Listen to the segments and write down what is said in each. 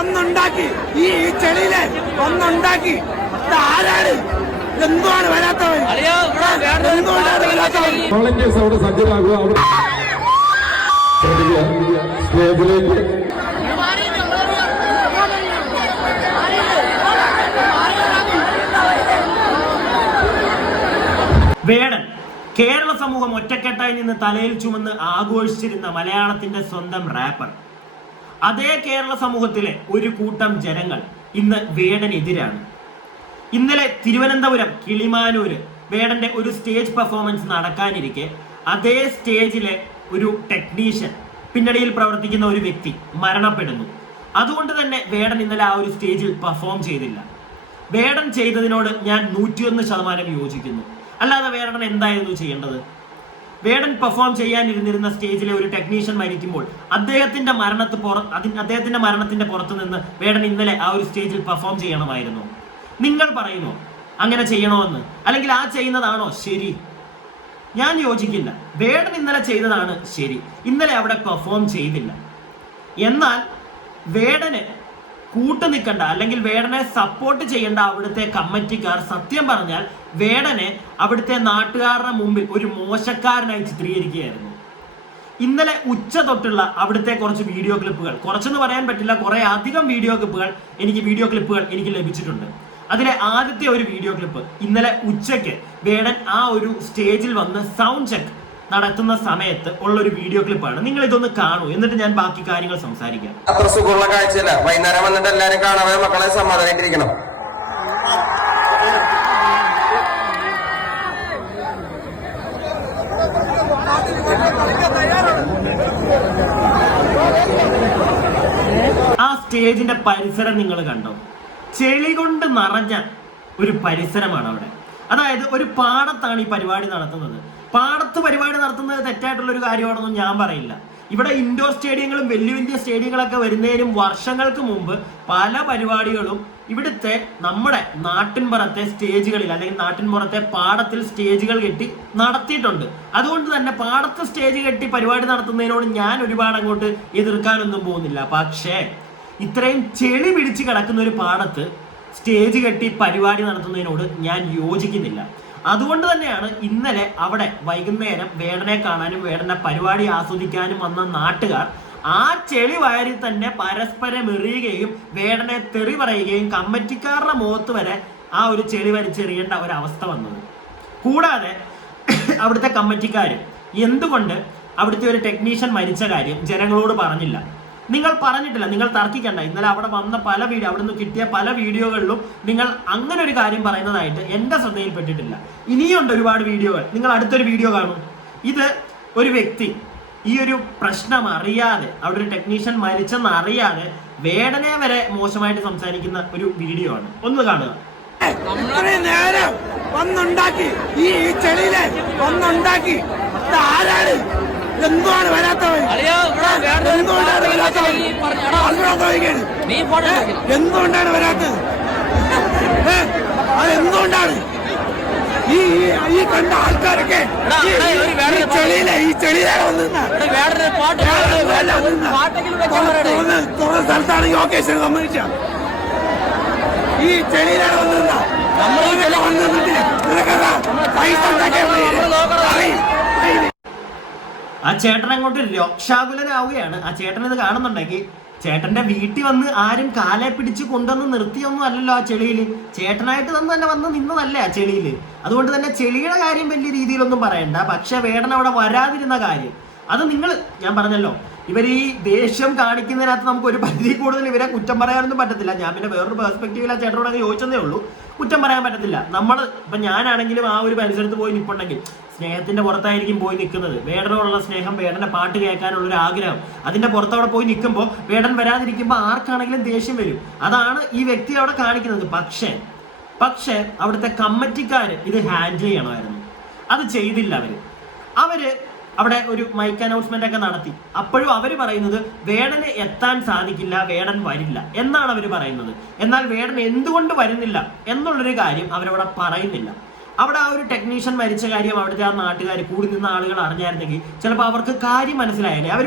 ഒന്നുണ്ടാക്കി ഈ ചെളിയിലെ ഒന്നുണ്ടാക്കി ആരാണ് എന്തുമാണ് വരാത്തവൻ വോളണ്ടിയേഴ്സ് അവിടെ സജ്ജരാകുക. അവിടെ സ്റ്റേജിലേക്ക് വേടൻ കേരള സമൂഹം ഒറ്റക്കെട്ടായി നിന്ന് തലയിൽ ചുമന്ന് ആഘോഷിച്ചിരുന്ന മലയാളത്തിന്റെ സ്വന്തം റാപ്പർ. അതേ കേരള സമൂഹത്തിലെ ഒരു കൂട്ടം ജനങ്ങൾ ഇന്ന് വേടനെതിരാണ്. ഇന്നലെ തിരുവനന്തപുരം കിളിമാനൂര് വേടന്റെ ഒരു സ്റ്റേജ് പെർഫോമൻസ് നടക്കാനിരിക്കെ അതേ സ്റ്റേജിലെ ഒരു ടെക്നീഷ്യൻ, പിന്നണിയിൽ പ്രവർത്തിക്കുന്ന ഒരു വ്യക്തി മരണപ്പെടുന്നു. അതുകൊണ്ട് തന്നെ വേടൻ ഇന്നലെ ആ ഒരു സ്റ്റേജിൽ പെർഫോം ചെയ്തില്ല. വേടൻ ചെയ്തതിനോട് ഞാൻ 101% യോജിക്കുന്നു. അല്ലാതെ വേടൻ എന്തായിരുന്നു ചെയ്യേണ്ടത്? വേടൻ പെർഫോം ചെയ്യാനിരുന്നിരുന്ന സ്റ്റേജിലെ ഒരു ടെക്നീഷ്യൻ മരിക്കുമ്പോൾ അദ്ദേഹത്തിന്റെ മരണത്തിന്റെ പുറത്തു നിന്ന് വേടൻ ഇന്നലെ ആ ഒരു സ്റ്റേജിൽ പെർഫോം ചെയ്യണമായിരുന്നു. നിങ്ങൾ പറയുമോ അങ്ങനെ ചെയ്യണമെന്ന്? അല്ലെങ്കിൽ ആ ചെയ്യുന്നതാണോ ശരി? ഞാൻ യോജിക്കില്ല. വേടൻ ഇന്നലെ ചെയ്തതാണ് ശരി. ഇന്നലെ അവിടെ പെർഫോം ചെയ്തില്ല. എന്നാൽ വേടന് കൂട്ടു നിൽക്കണ്ട, അല്ലെങ്കിൽ വേടനെ സപ്പോർട്ട് ചെയ്യേണ്ട അവിടുത്തെ കമ്മിറ്റിക്കാർ സത്യം പറഞ്ഞാൽ വേടനെ അവിടുത്തെ നാട്ടുകാരുടെ മുമ്പിൽ ഒരു മോശക്കാരനായി ചിത്രീകരിക്കുകയായിരുന്നു. ഇന്നലെ ഉച്ച തൊട്ടുള്ള അവിടുത്തെ കുറച്ച് വീഡിയോ ക്ലിപ്പുകൾ, കുറച്ചെന്ന് പറയാൻ പറ്റില്ല, കുറെ അധികം വീഡിയോ ക്ലിപ്പുകൾ എനിക്ക് ലഭിച്ചിട്ടുണ്ട്. അതിലെ ആദ്യത്തെ ഒരു വീഡിയോ ക്ലിപ്പ് ഇന്നലെ ഉച്ചയ്ക്ക് വേടൻ ആ ഒരു സ്റ്റേജിൽ വന്ന് സൗണ്ട് ചെക്ക് നടത്തുന്ന സമയത്ത് ഉള്ള ഒരു വീഡിയോ ക്ലിപ്പാണ്. നിങ്ങൾ ഇതൊന്ന് കാണൂ, എന്നിട്ട് ഞാൻ ബാക്കി കാര്യങ്ങൾ സംസാരിക്കാം. അത്ര സുഖമുള്ള കാഴ്ചയല്ല. വൈകുന്നേരം വന്നിട്ട് എല്ലാരും കാണാതെ മക്കളെ സമാധാനായിട്ടിരിക്കണം. ആ സ്റ്റേജിന്റെ പരിസരം നിങ്ങൾ കണ്ടോ? ചെളി കൊണ്ട് നിറഞ്ഞ ഒരു പരിസരമാണ് അവിടെ. അതായത് ഒരു പാടത്താണ് ഈ പരിപാടി നടത്തുന്നത്. പാടത്ത് പരിപാടി നടത്തുന്നത് തെറ്റായിട്ടുള്ള ഒരു കാര്യമാണെന്നും ഞാൻ പറയില്ല. ഇവിടെ ഇൻഡോർ സ്റ്റേഡിയങ്ങളും വലിയ വലിയ സ്റ്റേഡിയങ്ങളൊക്കെ വരുന്നതിനും വർഷങ്ങൾക്ക് മുമ്പ് പല പരിപാടികളും ഇവിടുത്തെ നമ്മുടെ നാട്ടിൻപുറത്തെ സ്റ്റേജുകളിൽ, അല്ലെങ്കിൽ നാട്ടിൻപുറത്തെ പാടത്തിൽ സ്റ്റേജുകൾ കെട്ടി നടത്തിയിട്ടുണ്ട്. അതുകൊണ്ട് തന്നെ പാടത്ത് സ്റ്റേജ് കെട്ടി പരിപാടി നടത്തുന്നതിനോട് ഞാൻ ഒരുപാട് അങ്ങോട്ട് എതിർക്കാനൊന്നും പോകുന്നില്ല. പക്ഷേ ഇത്രയും ചെളി പിടിച്ച് കിടക്കുന്ന ഒരു പാടത്ത് സ്റ്റേജ് കെട്ടി പരിപാടി നടത്തുന്നതിനോട് ഞാൻ യോജിക്കുന്നില്ല. അതുകൊണ്ട് തന്നെയാണ് ഇന്നലെ അവിടെ വൈകുന്നേരം വേടനെ കാണാനും വേടന്റെ പരിപാടി ആസ്വദിക്കാനും വന്ന നാട്ടുകാർ ആ ചെളി വയറിൽ തന്നെ പരസ്പരം എറിയുകയും വേടനെ തെറി പറയുകയും കമ്മിറ്റിക്കാരുടെ മുഖത്ത് വരെ ആ ഒരു ചെളി വലിച്ചെറിയേണ്ട ഒരവസ്ഥ വന്നത്. കൂടാതെ അവിടുത്തെ കമ്മിറ്റിക്കാർ എന്തുകൊണ്ട് അവിടുത്തെ ഒരു ടെക്നീഷ്യൻ മരിച്ച കാര്യം ജനങ്ങളോട് പറഞ്ഞില്ല? നിങ്ങൾ പറഞ്ഞിട്ടില്ല, നിങ്ങൾ തർക്കിക്കണ്ട. ഇന്നലെ അവിടെ വന്ന അവിടെ നിന്ന് കിട്ടിയ പല വീഡിയോകളിലും നിങ്ങൾ അങ്ങനെ ഒരു കാര്യം പറയുന്നതായിട്ട് എൻ്റെ ശ്രദ്ധയിൽപ്പെട്ടിട്ടില്ല. ഇനിയുണ്ട് ഒരുപാട് വീഡിയോകൾ. നിങ്ങൾ അടുത്തൊരു വീഡിയോ കാണും. ഇത് ഒരു വ്യക്തി ഈ ഒരു പ്രശ്നം അറിയാതെ, അവിടെ ഒരു ടെക്നീഷ്യൻ മരിച്ചെന്ന് അറിയാതെ വേടനെ വരെ മോശമായിട്ട് സംസാരിക്കുന്ന ഒരു വീഡിയോ ആണ്. ഒന്ന് കാണുക. നേരം ഒന്നുണ്ടാക്കി ഈ ചെളിയിലെ ഒന്നുണ്ടാക്കി ആരാണ് എന്തുമാണ് വരാത്തവൻ? എന്തുകൊണ്ടാണ് വരാത്തത്? അതെന്തുകൊണ്ടാണ്? ഈ കണ്ട ആൾക്കാരൊക്കെ ഈ ചെളിയിലാണ് തുറന്ന സ്ഥലത്താണ് ഈ ഓക്കേഷൻ സമ്മതിച്ച ഈ ചെളിയിലാണ് വന്നിരുന്ന പൈസ ആ ചേട്ടൻ അങ്ങോട്ട് രക്ഷാകുലനാവുകയാണ്. ആ ചേട്ടൻ ഇത് കാണുന്നുണ്ടെങ്കിൽ ചേട്ടന്റെ വീട്ടിൽ വന്ന് ആരും കാലെ പിടിച്ച് കൊണ്ടുവന്ന് നിർത്തിയൊന്നും അല്ലല്ലോ ആ ചെളിയിൽ. ചേട്ടനായിട്ട് തന്നെ വന്ന് നിന്നതല്ലേ ആ ചെളിയിൽ. അതുകൊണ്ട് തന്നെ ചെളിയുടെ കാര്യം വലിയ രീതിയിലൊന്നും പറയണ്ട. പക്ഷെ വേടൻ അവിടെ വരാതിരുന്ന കാര്യം, അത് ഞാൻ പറഞ്ഞല്ലോ, ഇവർ ഈ ദേഷ്യം കാണിക്കുന്നതിനകത്ത് നമുക്ക് ഒരു പരിധി കൂടുതൽ ഇവരെ കുറ്റം പറയാനൊന്നും പറ്റത്തില്ല. ഞാൻ പിന്നെ വേറൊരു പെർസ്പെക്റ്റീവിൽ ആ ചേട്ടനോടൊക്കെ ചോദിച്ചതേ ഉള്ളൂ. കുറ്റം പറയാൻ പറ്റത്തില്ല. ഞാനാണെങ്കിലും ആ ഒരു പരിസരത്ത് പോയി നിൽപ്പുണ്ടെങ്കിൽ സ്നേഹത്തിന്റെ പുറത്തായിരിക്കും പോയി നിൽക്കുന്നത്. വേടനോടുള്ള സ്നേഹം, വേടന്റെ പാട്ട് കേൾക്കാനുള്ള ഒരു ആഗ്രഹം, അതിന്റെ പുറത്ത് അവിടെ പോയി നിൽക്കുമ്പോൾ വേടൻ വരാതിരിക്കുമ്പോൾ ആർക്കാണെങ്കിലും ദേഷ്യം വരും. അതാണ് ഈ വ്യക്തി അവിടെ കാണിക്കുന്നത്. പക്ഷേ അവിടുത്തെ കമ്മിറ്റിക്കാർ ഇത് ഹാൻഡിൽ ചെയ്യണമായിരുന്നു. അത് ചെയ്തില്ല. അവര് അവിടെ ഒരു മൈക്ക് അനൗൺസ്മെന്റ് ഒക്കെ നടത്തി. അപ്പോഴും അവർ പറയുന്നത് വേടന് എത്താൻ സാധിക്കില്ല, വേടൻ വരില്ല എന്നാണ് അവർ പറയുന്നത്. എന്നാൽ വേടൻ എന്തുകൊണ്ട് വരുന്നില്ല എന്നുള്ളൊരു കാര്യം അവരവിടെ പറയുന്നില്ല. അവിടെ ആ ഒരു ടെക്നീഷ്യൻ മരിച്ച കാര്യം അവിടുത്തെ ആ നാട്ടുകാർ കൂടി നിന്ന ആളുകൾ അറിഞ്ഞായിരുന്നെങ്കിൽ ചിലപ്പോൾ അവർക്ക് കാര്യം മനസ്സിലായേനെ, അവർ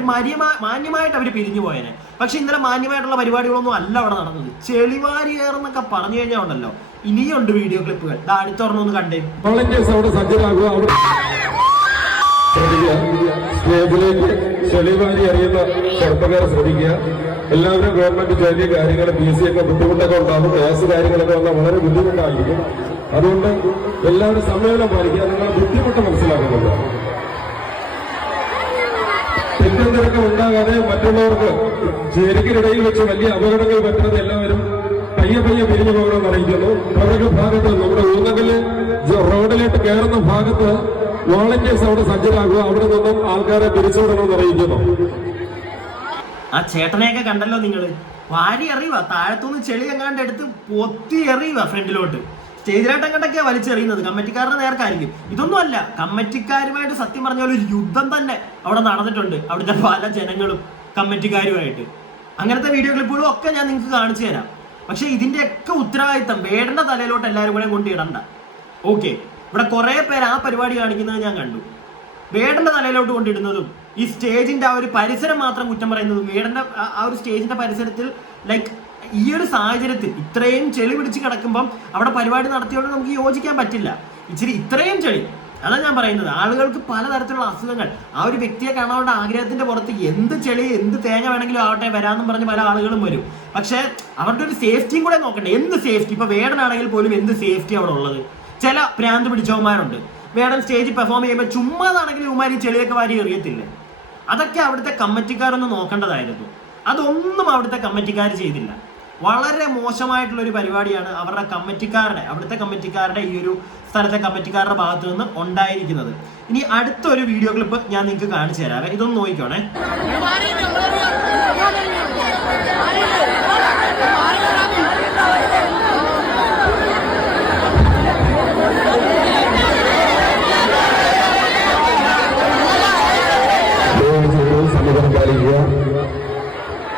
മാന്യമായിട്ട് അവർ പിരിഞ്ഞു പോയേനെ. പക്ഷെ ഇന്നലെ മാന്യമായിട്ടുള്ള പരിപാടികളൊന്നും അല്ല അവിടെ നടന്നത്. ചെളിവാരിയേറെന്നൊക്കെ പറഞ്ഞു കഴിഞ്ഞാൽ ഉണ്ടല്ലോ, ഇനിയുണ്ട് വീഡിയോ ക്ലിപ്പുകൾ. അടുത്തൊരെണ്ണൊന്ന് കണ്ടേ. അവിടെ സജ്ജരാകുക, അവിടെ സ്റ്റേജിലേക്ക് ചെളിവാരി അറിയുന്ന ചെറുപ്പക്കാരെ ശ്രദ്ധിക്കുക. എല്ലാവരും ഗവൺമെന്റ് ജോലി കാര്യങ്ങൾ PC ഒക്കെ ബുദ്ധിമുട്ടൊക്കെ ഉണ്ടാകും, ഗ്യാസ് കാര്യങ്ങളൊക്കെ വന്നാൽ വളരെ ബുദ്ധിമുട്ടായിരിക്കും. അതുകൊണ്ട് എല്ലാവരും സമ്മേളനം പാലിക്കുക, നിങ്ങൾ ബുദ്ധിമുട്ട് മനസ്സിലാക്കുന്നുണ്ട്. തെറ്റും തിരക്കും ഉണ്ടാകാതെ മറ്റുള്ളവർക്ക് ജോലിക്കിനിടയിൽ വെച്ച് വലിയ അപകടങ്ങൾ പറ്റുന്നത് എല്ലാവരും പയ്യെ പിരിഞ്ഞു പോകണമെന്ന് അറിയിക്കുന്നു. പുറകു ഭാഗത്ത് നമ്മുടെ ഊന്നകല് റോഡിലേക്ക് കയറുന്ന ഭാഗത്ത് വോളണ്ടിയേഴ്സ് അവിടെ സജ്ജരാകുക, അവിടെ നിന്നും ആൾക്കാരെ പിരിച്ചുവിടണമെന്ന് അറിയിക്കുന്നു. ആ ചേട്ടനെയൊക്കെ കണ്ടല്ലോ നിങ്ങള്, വാരി എറിയുക, താഴത്തുനിന്ന് ചെളി എങ്ങാണ്ട് എടുത്ത് പൊത്തി എറിയുക ഫ്രണ്ടിലോട്ട്. സ്റ്റേജിലായിട്ട് എങ്ങോട്ടൊക്കെയാ വലിച്ചെറിയുന്നത്, കമ്മിറ്റിക്കാരുടെ നേർക്കായിരിക്കും. ഇതൊന്നും അല്ല, കമ്മിറ്റിക്കാരുമായിട്ട് സത്യം പറഞ്ഞാൽ ഒരു യുദ്ധം തന്നെ അവിടെ നടന്നിട്ടുണ്ട്, അവിടുത്തെ പല ജനങ്ങളും കമ്മിറ്റിക്കാരുമായിട്ട്. അങ്ങനത്തെ വീഡിയോ ക്ലിപ്പുകളും ഒക്കെ ഞാൻ നിങ്ങൾക്ക് കാണിച്ചു തരാം. പക്ഷെ ഇതിന്റെയൊക്കെ ഉത്തരവാദിത്തം വേടന്റെ തലയിലോട്ട് എല്ലാവരും കൂടെ കൊണ്ടിടണ്ട. ഓക്കെ, ഇവിടെ കുറെ പേര് ആ പരിപാടി കാണിക്കുന്നത് ഞാൻ കണ്ടു. വേടന്റെ തലയിലോട്ട് കൊണ്ടിടുന്നതും ഈ സ്റ്റേജിന്റെ ആ ഒരു പരിസരം മാത്രം കുറ്റം പറയുന്നതും, വേടന്റെ ആ ഒരു സ്റ്റേജിന്റെ പരിസരത്തിൽ ലൈക്ക് ഈ ഒരു സാഹചര്യത്തിൽ ഇത്രയും ചെളി പിടിച്ച് കിടക്കുമ്പം അവിടെ പരിപാടി നടത്തിയോണ്ട് നമുക്ക് യോജിക്കാൻ പറ്റില്ല. ഇത്രയും ചെളി, അതാണ് ഞാൻ പറയുന്നത്. ആളുകൾക്ക് പലതരത്തിലുള്ള അസുഖങ്ങൾ, ആ ഒരു വ്യക്തിയെ കാണാനുള്ള ആഗ്രഹത്തിന്റെ പുറത്ത് എന്ത് ചെളി എന്ത് തേങ്ങ വേണമെങ്കിലും ആവട്ടെ വരാമെന്നും പറഞ്ഞ് പല ആളുകളും വരും. പക്ഷെ അവരുടെ ഒരു സേഫ്റ്റിയും കൂടെ നോക്കണ്ടേ. എന്ത് സേഫ്റ്റി? ഇപ്പൊ വേടനാണെങ്കിൽ പോലും എന്ത് സേഫ്റ്റി അവിടെ ഉള്ളത്? ചില ഭ്രാന്ത് പിടിച്ചവന്മാരുണ്ട്, വേടൻ സ്റ്റേജിൽ പെർഫോം ചെയ്യുമ്പോൾ ചുമ്മാതാണെങ്കിൽ ഇവന്മാർ ഈ ചെളിയൊക്കെ വാരി എറിയത്തില്ലേ? അതൊക്കെ അവിടുത്തെ കമ്മിറ്റിക്കാരൊന്ന് നോക്കേണ്ടതായിരുന്നു. അതൊന്നും അവിടുത്തെ കമ്മിറ്റിക്കാർ ചെയ്തില്ല. വളരെ മോശമായിട്ടുള്ള ഒരു പരിപാടിയാണ് അവിടുത്തെ കമ്മിറ്റിക്കാരുടെ ഈ ഒരു സ്ഥലത്തെ കമ്മിറ്റിക്കാരുടെ ഭാഗത്തു നിന്ന് ഉണ്ടായിരിക്കുന്നത്. ഇനി അടുത്തൊരു വീഡിയോ ക്ലിപ്പ് ഞാൻ നിങ്ങൾക്ക് കാണിച്ചു തരാം, ഇതൊന്ന് നോക്കിക്കോണേ.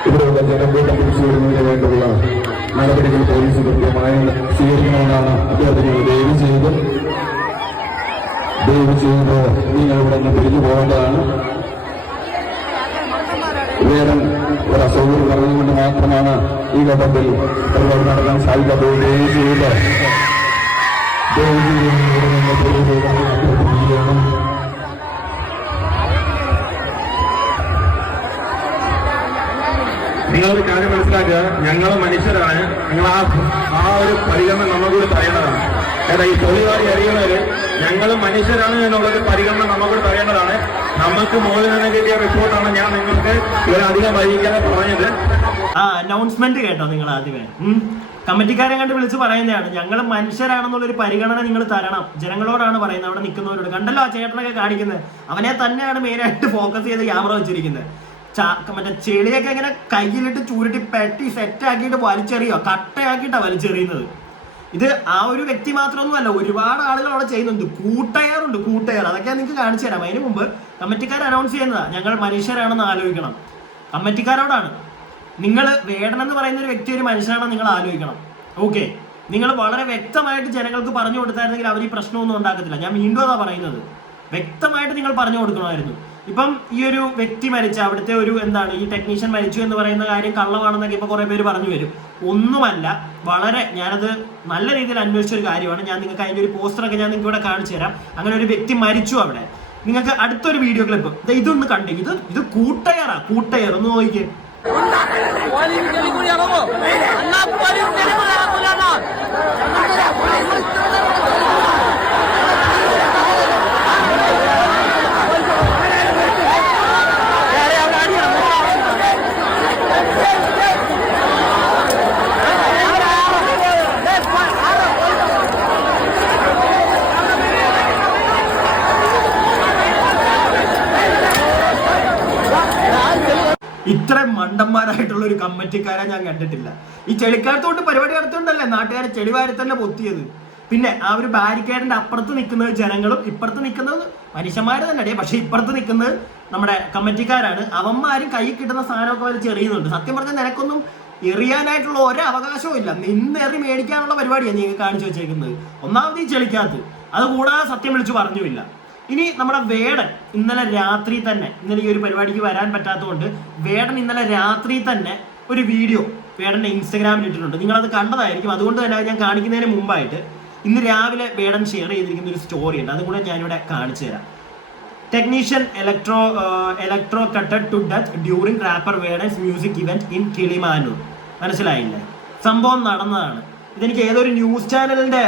ഇവിടെയുള്ള ജനക്കൂട്ടം പിടിച്ചുവിടുന്നതിന് വേണ്ടിയുള്ള നടപടികൾ പോലീസ് കൃത്യമായി സ്വീകരിക്കണമെന്നാണ് അദ്ദേഹത്തിന് ദയവ് ചെയ്ത് നിങ്ങൾ ഇവിടെ നിന്ന് പിരിഞ്ഞു പോകേണ്ടതാണ്. വേടൻ ഒരു അസൗകര്യം പറഞ്ഞുകൊണ്ട് മാത്രമാണ് ഈ ഘട്ടത്തിൽ പരിപാടി നടത്താൻ സാധിക്കാത്തത്. ദയവ് ചെയ്ത് നിങ്ങളൊരു കാര്യം മനസ്സിലാക്കുക, ഞങ്ങൾ മനുഷ്യരാണ്. നിങ്ങൾ ആ ഒരു പരിഗണന നമ്മൾക്കൂടി പറയേണ്ടതാണ്. ഈ തൊഴിലാളി അറിയുന്നവര് ഞങ്ങൾ മനുഷ്യരാണ് എന്നുള്ളൊരു പരിഗണന നമ്മൾക്കൂടി പറയേണ്ടതാണ്. നമുക്ക് മോചനം കിട്ടിയ റിപ്പോർട്ടാണ് ഞാൻ നിങ്ങൾക്ക് ഇവരധികം വൈകിക്കാതെ പറഞ്ഞത്. അനൗൺസ്മെന്റ് കേട്ടോ നിങ്ങൾ ആദ്യമേ? കമ്മിറ്റിക്കാരെ കണ്ട് വിളിച്ച് പറയുന്നതാണ്, ഞങ്ങൾ മനുഷ്യരാണെന്നുള്ളൊരു പരിഗണന നിങ്ങൾ തരണം. ജനങ്ങളോടാണ് പറയുന്നത്, അവിടെ നിൽക്കുന്നവരോട്. കണ്ടല്ലോ ആ ചേട്ടനൊക്കെ കാണിക്കുന്നത്, അവനെ തന്നെയാണ് മെയിനായിട്ട് ഫോക്കസ് ചെയ്ത് ക്യാമറ വെച്ചിരിക്കുന്നത്. മറ്റേ ചെളിയൊക്കെ ഇങ്ങനെ കയ്യിലിട്ട് ചൂരിട്ടി പെട്ടി സെറ്റാക്കിയിട്ട് വലിച്ചെറിയോ, കട്ടയാക്കിയിട്ടാണ് വലിച്ചെറിയുന്നത്. ഇത് ആ ഒരു വ്യക്തി മാത്രമൊന്നുമല്ല, ഒരുപാട് ആളുകൾ അവിടെ ചെയ്യുന്നുണ്ട്. കൂട്ടയർ അതൊക്കെ നിങ്ങൾക്ക് കാണിച്ചു തരാം. അതിന് മുമ്പ് കമ്മിറ്റിക്കാർ അനൗൺസ് ചെയ്യുന്നതാ, ഞങ്ങൾ മനുഷ്യരാണെന്ന് ആലോചിക്കണം. കമ്മിറ്റിക്കാരോടാണ്, നിങ്ങൾ വേടൻ എന്ന് പറയുന്ന ഒരു വ്യക്തി ഒരു മനുഷ്യനാണെന്ന് നിങ്ങൾ ആലോചിക്കണം. ഓക്കെ, നിങ്ങൾ വളരെ വ്യക്തമായിട്ട് ജനങ്ങൾക്ക് പറഞ്ഞു കൊടുത്തായിരുന്നെങ്കിൽ അവർ ഈ പ്രശ്നമൊന്നും ഉണ്ടാക്കത്തില്ല. ഞാൻ വീണ്ടും അതാ പറയുന്നത്, വ്യക്തമായിട്ട് നിങ്ങൾ പറഞ്ഞു കൊടുക്കണമായിരുന്നു. ഇപ്പം ഈ ഒരു വ്യക്തി മരിച്ച അവിടുത്തെ ഒരു ഈ ടെക്നീഷ്യൻ മരിച്ചു എന്ന് പറയുന്ന കാര്യം കള്ളമാണെന്നൊക്കെ ഇപ്പൊ കുറെ പേര് പറഞ്ഞു വരും. ഒന്നുമല്ല, വളരെ ഞാനത് നല്ല രീതിയിൽ അന്വേഷിച്ച ഒരു കാര്യമാണ്. ഞാൻ നിങ്ങൾക്ക് അതിന്റെ ഒരു പോസ്റ്ററൊക്കെ ഞാൻ നിങ്ങൾക്ക് ഇവിടെ കാണിച്ചു തരാം. അങ്ങനെ ഒരു വ്യക്തി മരിച്ചു അവിടെ. നിങ്ങൾക്ക് അടുത്തൊരു വീഡിയോ ക്ലിപ്പ് ഇതൊന്ന് കണ്ടേ. ഇത് കൂട്ടയർ ഒന്ന് നോക്കിക്കേ. ഇത്രയും മണ്ടന്മാരായിട്ടുള്ള ഒരു കമ്മിറ്റിക്കാരെ ഞാൻ കണ്ടിട്ടില്ല. ഈ ചെളിക്കാലത്തോട്ട് പരിപാടി നടത്തുകൊണ്ടല്ലേ നാട്ടുകാരെ ചെളിവാരി തന്നെ പൊത്തിയത്. പിന്നെ ആ ഒരു ബാരിക്കേഡിന്റെ അപ്പുറത്ത് നിൽക്കുന്നത് ജനങ്ങളും ഇപ്പുറത്ത് നിൽക്കുന്നത് മനുഷ്യന്മാർ തന്നെ. പക്ഷെ ഇപ്പുറത്ത് നിൽക്കുന്നത് നമ്മുടെ കമ്മിറ്റിക്കാരാണ്. അവന്മാരും കൈ കിട്ടുന്ന സാധനമൊക്കെ വലിച്ച് എറിയുന്നുണ്ട്. സത്യം പറഞ്ഞാൽ നിനക്കൊന്നും എറിയാനായിട്ടുള്ള ഒരു അവകാശവും ഇല്ല. നിന്നെറി മേടിക്കാനുള്ള പരിപാടിയാണ് നീ കാണിച്ചു വെച്ചേക്കുന്നത്. ഒന്നാമത് ഈ ചെളിക്കകത്ത്, അത് കൂടാതെ സത്യം വിളിച്ചു പറഞ്ഞുമില്ല. ഇനി നമ്മുടെ വേടൻ ഇന്നലെ രാത്രി തന്നെ, ഇന്നലെ ഈ ഒരു പരിപാടിക്ക് വരാൻ പറ്റാത്തതുകൊണ്ട് വേടൻ ഇന്നലെ രാത്രി തന്നെ ഒരു വീഡിയോ വേടന്റെ ഇൻസ്റ്റഗ്രാമിൽ ഇട്ടിട്ടുണ്ട്. നിങ്ങളത് കണ്ടതായിരിക്കും. അതുകൊണ്ട് തന്നെ ഞാൻ കാണിക്കുന്നതിന് മുമ്പായിട്ട് ഇന്ന് രാവിലെ വേടൻ ഷെയർ ചെയ്തിരിക്കുന്ന ഒരു സ്റ്റോറി ഉണ്ട്, അതും കൂടെ ഞാനിവിടെ കാണിച്ചു തരാം. Technician electro cutted to death during rapper Vedan's music event in കിളിമാനൂർ. മനസ്സിലായില്ലേ? സംഭവം നടന്നതാണ്. ഇതെനിക്ക് ഏതൊരു ന്യൂസ് ചാനലിന്റെ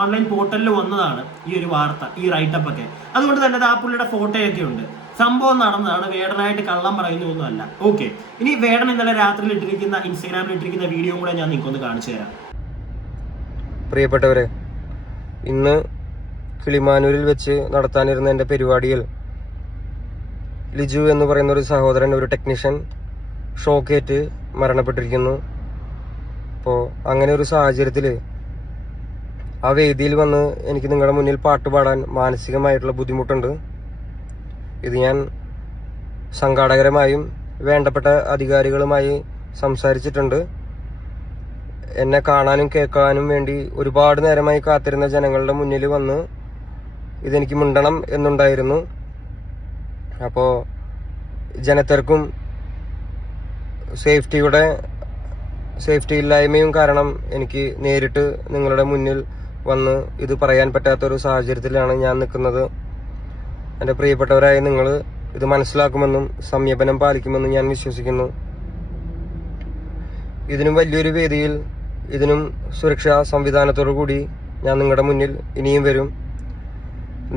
ഓൺലൈൻ പോർട്ടലിൽ വന്നതാണ് ഈ ഒരു വാർത്ത, ഈ റൈറ്റപ്പ് ഒക്കെ. അതുകൊണ്ട് തന്നെ ആ പുള്ളിയുടെ ഫോട്ടോയൊക്കെ ഉണ്ട്. സംഭവം നടന്നതാണ്, വേടനായിട്ട് കള്ളം പറയുന്നൊന്നുമല്ല. ഓക്കെ, ഇനി വേടൻ ഇന്നലെ രാത്രിയിൽ ഇട്ടിരിക്കുന്ന ഇൻസ്റ്റഗ്രാമിൽ ഇട്ടിരിക്കുന്ന വീഡിയോ കൂടെ ഞാൻ നിങ്ങൾക്കൊന്ന് കാണിച്ചു തരാം. പ്രിയപ്പെട്ടവരെ, ഇന്ന് കിളിമാനൂരിൽ വെച്ച് നടത്താനിരുന്ന എൻ്റെ പരിപാടിയിൽ ലിജു എന്ന് പറയുന്ന ഒരു സഹോദരൻ, ഒരു ടെക്നീഷ്യൻ, ഷോക്കേറ്റ് മരണപ്പെട്ടിരിക്കുന്നു. അപ്പോൾ അങ്ങനെ ഒരു സാഹചര്യത്തിൽ ആ വേദിയിൽ വന്ന് എനിക്ക് നിങ്ങളുടെ മുന്നിൽ പാട്ട് പാടാൻ മാനസികമായിട്ടുള്ള ബുദ്ധിമുട്ടുണ്ട്. ഇത് ഞാൻ സംഘാടകരുമായും വേണ്ടപ്പെട്ട അധികാരികളുമായി സംസാരിച്ചിട്ടുണ്ട്. എന്നെ കാണാനും കേൾക്കാനും വേണ്ടി ഒരുപാട് നേരമായി കാത്തിരുന്ന ജനങ്ങളുടെ മുന്നിൽ വന്ന് ഇതെനിക്ക് മിണ്ടണം എന്നുണ്ടായിരുന്നു. അപ്പോൾ ജനത്തിരക്കും സേഫ്റ്റി ഇല്ലായ്മയും കാരണം എനിക്ക് നേരിട്ട് നിങ്ങളുടെ മുന്നിൽ വന്ന് ഇത് പറയാൻ പറ്റാത്തൊരു സാഹചര്യത്തിലാണ് ഞാൻ നിൽക്കുന്നത്. എൻ്റെ പ്രിയപ്പെട്ടവരായ നിങ്ങൾ ഇത് മനസ്സിലാക്കുമെന്നും സംയമനം പാലിക്കുമെന്നും ഞാൻ വിശ്വസിക്കുന്നു. ഇതിനും വലിയൊരു വേദിയിൽ, ഇതിനും സുരക്ഷാ സംവിധാനത്തോടു കൂടി ഞാൻ നിങ്ങളുടെ മുന്നിൽ ഇനിയും വരും.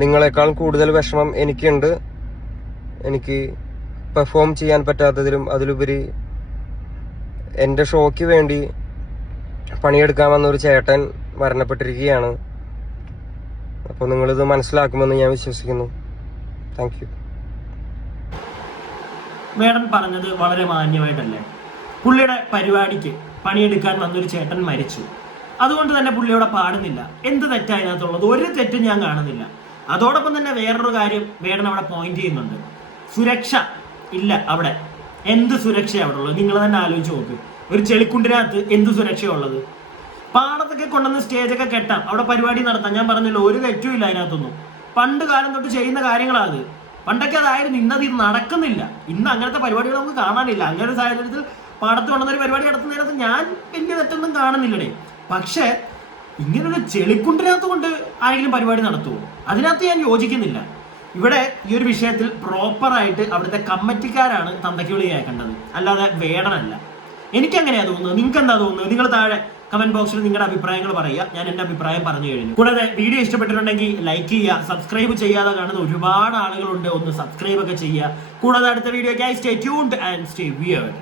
നിങ്ങളെക്കാൾ കൂടുതൽ വിഷമം എനിക്കുണ്ട്. എനിക്ക് പെർഫോം ചെയ്യാൻ പറ്റാത്തതിലും അതിലുപരി എൻ്റെ ഷോയ്ക്ക് വേണ്ടി പണിയെടുക്കാൻ വന്ന ഒരു ചേട്ടൻ മരണപ്പെട്ടിരിക്കുകയാണ്. അപ്പോൾ നിങ്ങളിത് മനസ്സിലാക്കുമെന്ന് ഞാൻ വിശ്വസിക്കുന്നു. Thank you. വേടൻ പറഞ്ഞത് വളരെ മാന്യമായിട്ടല്ലേ? പുള്ളിയുടെ പരിപാടിക്ക് പണിയെടുക്കാൻ വന്നൊരു ചേട്ടൻ മരിച്ചു, അതുകൊണ്ട് തന്നെ പുള്ളിയോടെ പാടുന്നില്ല. എന്ത് തെറ്റാ അതിനകത്തുള്ളത്? ഒരു തെറ്റും ഞാൻ കാണുന്നില്ല. അതോടൊപ്പം തന്നെ വേറൊരു കാര്യം വേടൻ അവിടെ പോയിന്റ് ചെയ്യുന്നുണ്ട്. സുരക്ഷ ഇല്ല അവിടെ. എന്ത് സുരക്ഷയാണ് അവിടെ ഉള്ളത്? നിങ്ങൾ തന്നെ ആലോചിച്ച് നോക്ക്. ഒരു ചെളിക്കുണ്ടിനകത്ത് എന്ത് സുരക്ഷയുള്ളത്? പാടത്തൊക്കെ കൊണ്ടുവന്ന് സ്റ്റേജൊക്കെ കെട്ടാം, അവിടെ പരിപാടി നടത്താം. ഞാൻ പറഞ്ഞല്ലോ, ഒരു തെറ്റും ഇല്ല അതിനകത്തൊന്നും. പണ്ട് കാലം തൊട്ട് ചെയ്യുന്ന കാര്യങ്ങളാണ് അത്. പണ്ടൊക്കെ അതായിരുന്നു, ഇന്നത് ഇത് നടക്കുന്നില്ല. ഇന്ന് അങ്ങനത്തെ പരിപാടികൾ നമുക്ക് കാണാനില്ല. അങ്ങനെ ഒരു സാഹചര്യത്തിൽ പാടത്ത് കൊണ്ടുവന്നൊരു പരിപാടി നടത്തുന്നതിനകത്ത് ഞാൻ വലിയ തെറ്റൊന്നും കാണുന്നില്ലടേ. പക്ഷേ ഇങ്ങനൊരു ചെളിക്കുണ്ടിനകത്ത് കൊണ്ട് ആരെങ്കിലും പരിപാടി നടത്തുമോ? അതിനകത്ത് ഞാൻ യോജിക്കുന്നില്ല. ഇവിടെ ഈ ഒരു വിഷയത്തിൽ പ്രോപ്പറായിട്ട് അവിടുത്തെ കമ്മിറ്റിക്കാരാണ് തന്തയ്ക്ക് വിളി കേൾക്കേണ്ടത്, അല്ലാതെ വേടനല്ല. എനിക്കങ്ങനെയാ തോന്നുന്നത്. നിങ്ങൾക്ക് എന്താ തോന്നുന്നത്? നിങ്ങൾ താഴെ കമന്റ് ബോക്സിൽ നിങ്ങളുടെ അഭിപ്രായങ്ങൾ പറയുക. ഞാൻ എൻ്റെ അഭിപ്രായം പറഞ്ഞു കഴിഞ്ഞു. കൂടാതെ വീഡിയോ ഇഷ്ടപ്പെട്ടിട്ടുണ്ടെങ്കിൽ ലൈക്ക് ചെയ്യുക. സബ്സ്ക്രൈബ് ചെയ്യാതെ കാണുന്ന ഒരുപാട് ആളുകളുണ്ട്, ഒന്ന് സബ്സ്ക്രൈബ് ഒക്കെ ചെയ്യുക. കൂടാതെ അടുത്ത വീഡിയോയ്ക്കായി stay tuned and stay weird.